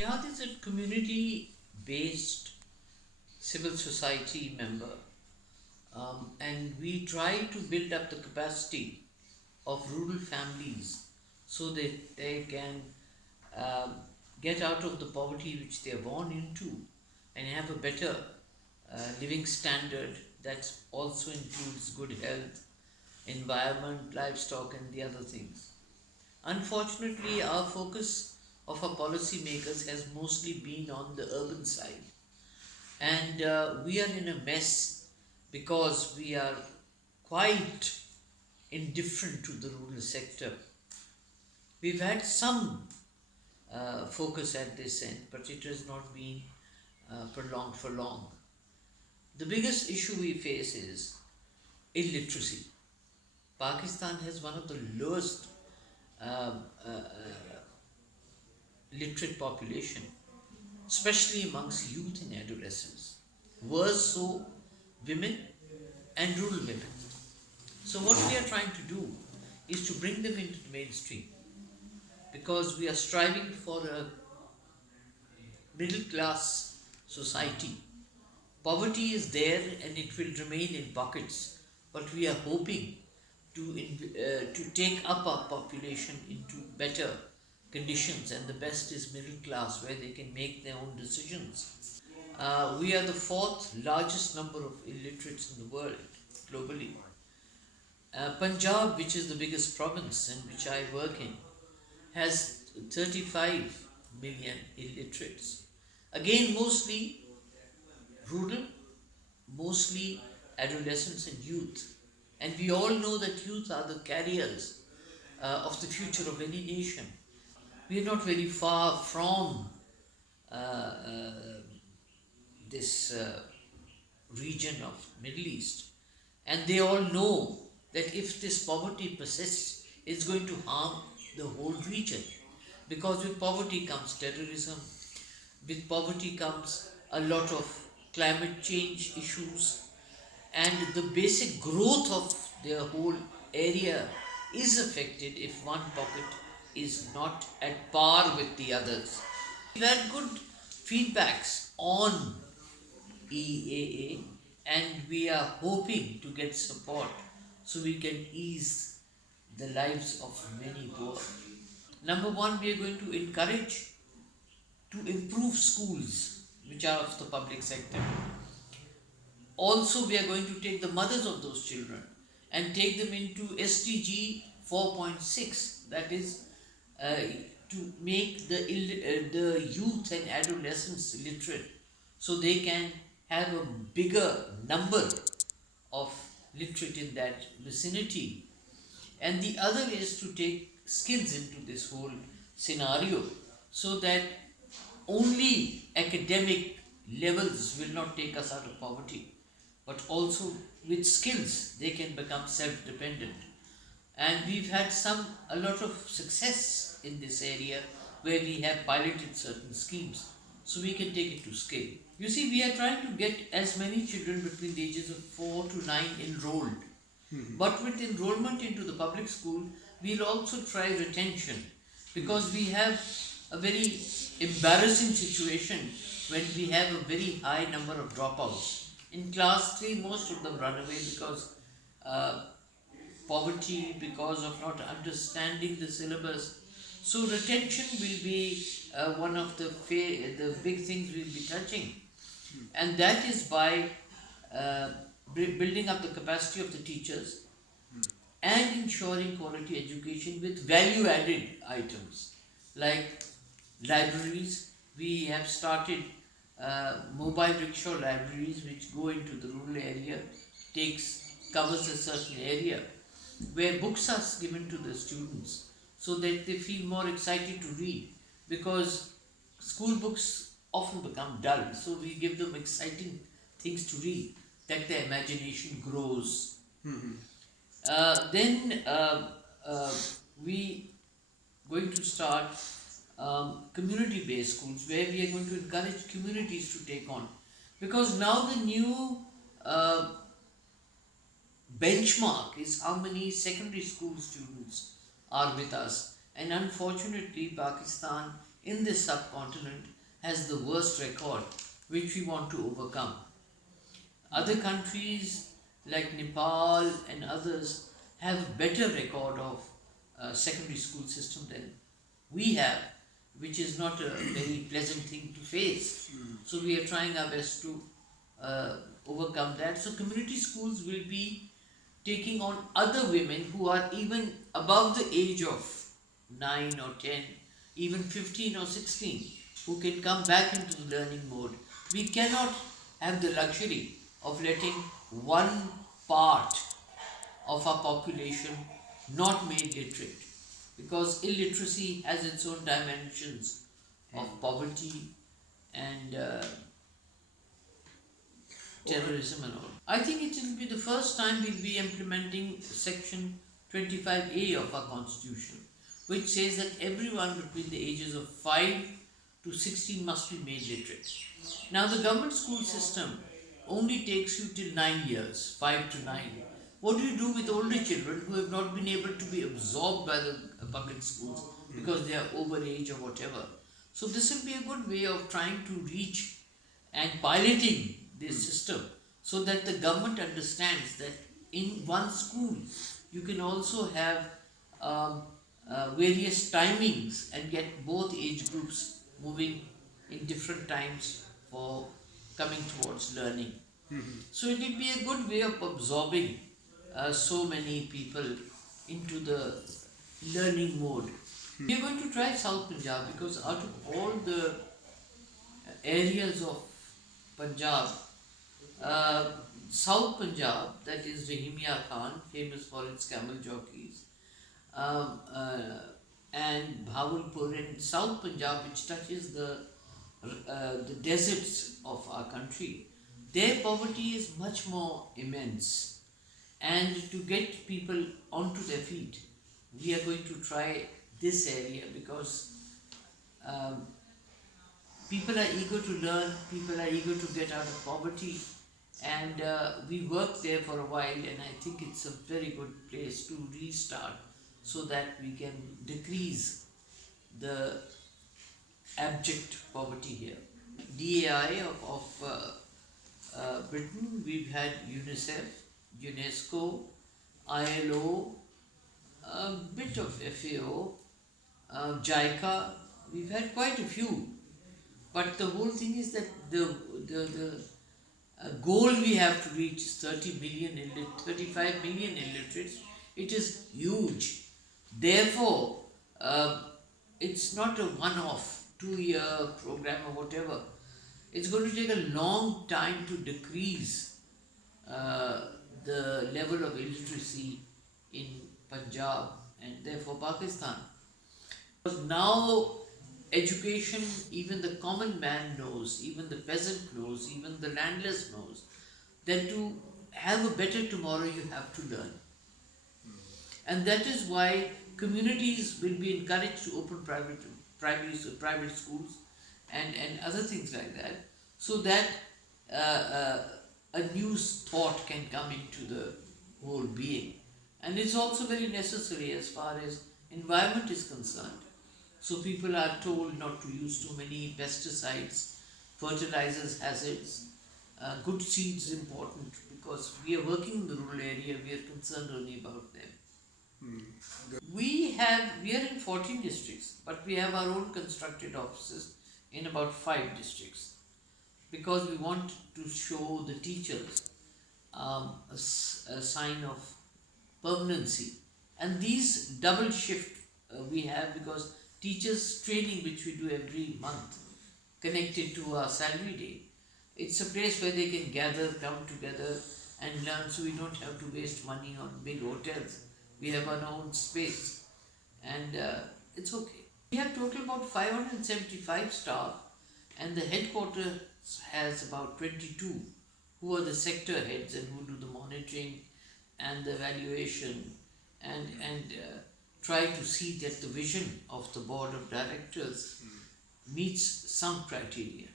Jihad is a community-based civil society member, and we try to build up the capacity of rural families so that they can um, get out of the poverty which they are born into and have a better living standard that also includes good health, environment, livestock, and the other things. Unfortunately, our focus of our policymakers has mostly been on the urban side, and we are in a mess because we are quite indifferent to the rural sector. We've had some focus at this end, but it has not been prolonged for long. The biggest issue we face is illiteracy. Pakistan has one of the lowest literate population, especially amongst youth and adolescents. Worse so, women and rural women. So, what we are trying to do is to bring them into the mainstream because we are striving for a middle class society. Poverty is there and it will remain in pockets, but we are hoping to take up our population into better conditions, and the best is middle class where they can make their own decisions. We are the fourth largest number of illiterates in the world globally. Punjab, which is the biggest province and which I work in, has 35 million illiterates. Again, mostly rural, mostly adolescents and youth. And we all know that youth are the carriers of the future of any nation. We are not very far from uh, uh, this region of Middle East, and they all know that if this poverty persists, it's going to harm the whole region. Because with poverty comes terrorism, with poverty comes a lot of climate change issues, and the basic growth of their whole area is affected if one pocket is not at par with the others. We've had good feedbacks on EAA, and we are hoping to get support so we can ease the lives of many poor. Number one, we are going to encourage to improve schools which are of the public sector. Also, we are going to take the mothers of those children and take them into SDG 4.6, that is, to make the youth and adolescents literate so they can have a bigger number of literate in that vicinity. And the other is to take skills into this whole scenario so that only academic levels will not take us out of poverty, but also with skills they can become self-dependent. And we've had a lot of success in this area where we have piloted certain schemes so we can take it to scale. You see, we are trying to get as many children between the ages of 4 to 9 enrolled. But with enrollment into the public school, we'll also try retention, because we have a very embarrassing situation when we have a very high number of dropouts. In class 3, most of them run away because poverty, because of not understanding the syllabus. So retention will be one of the big things we'll be touching, and that is by building up the capacity of the teachers and ensuring quality education with value added items like libraries. We have started mobile rickshaw libraries which go into the rural area, covers a certain area where books are given to the students so that they feel more excited to read, because school books often become dull, so we give them exciting things to read that their imagination grows. Then we going to start community-based schools where we are going to encourage communities to take on, because now the new benchmark is how many secondary school students are with us, and unfortunately Pakistan in this subcontinent has the worst record, which we want to overcome. Other countries like Nepal and others have better record of secondary school system than we have, which is not a very pleasant thing to face. So we are trying our best to uh, overcome that. So community schools will be taking on other women who are even above the age of 9 or 10, even 15 or 16, who can come back into the learning mode. We cannot have the luxury of letting one part of our population not made literate, because illiteracy has its own dimensions of poverty and terrorism and all. I think it will be the first time we'll be implementing Section 25A of our Constitution, which says that everyone between the ages of 5 to 16 must be made literate. Now, the government school system only takes you till 9 years, 5 to 9. What do you do with older children who have not been able to be absorbed by the public schools because they are over age or whatever? So, this will be a good way of trying to reach and piloting this system, so that the government understands that in one school you can also have various timings and get both age groups moving in different times for coming towards learning. So it will be a good way of absorbing so many people into the learning mode. We are going to try South Punjab because out of all the areas of Punjab, South Punjab, that is Rahimia Khan, famous for its camel jockeys, and Bhavalpur and South Punjab, which touches the deserts of our country, their poverty is much more immense. And to get people onto their feet, we are going to try this area because people are eager to learn, people are eager to get out of poverty, and we worked there for a while, and I think it's a very good place to restart so that we can decrease the abject poverty here. DAI of Britain, we've had UNICEF, UNESCO, ILO, a bit of FAO, JICA, we've had quite a few. But the whole thing is that the goal we have to reach is 35 million illiterates. It is huge. Therefore, it's not a one-off, 2-year program or whatever. It's going to take a long time to decrease the level of illiteracy in Punjab and therefore Pakistan. Because now education, even the common man knows, even the peasant knows, even the landless knows, that to have a better tomorrow you have to learn. And that is why communities will be encouraged to open private schools and other things like that, so that a new thought can come into the whole being. And it's also very necessary as far as environment is concerned. So people are told not to use too many pesticides, fertilizers, hazards. Good seeds important, because we are working in the rural area, we are concerned only about them. We are in 14 districts, but we have our own constructed offices in about 5 districts, because we want to show the teachers a sign of permanency. And these double shift we have, because teachers training, which we do every month, connected to our salary day, it's a place where they can gather, come together and learn, so we don't have to waste money on big hotels. We have our own space, and it's okay. We have total about 575 staff, and the headquarters has about 22 who are the sector heads and who do the monitoring and the evaluation and try to see that the vision of the board of directors meets some criteria.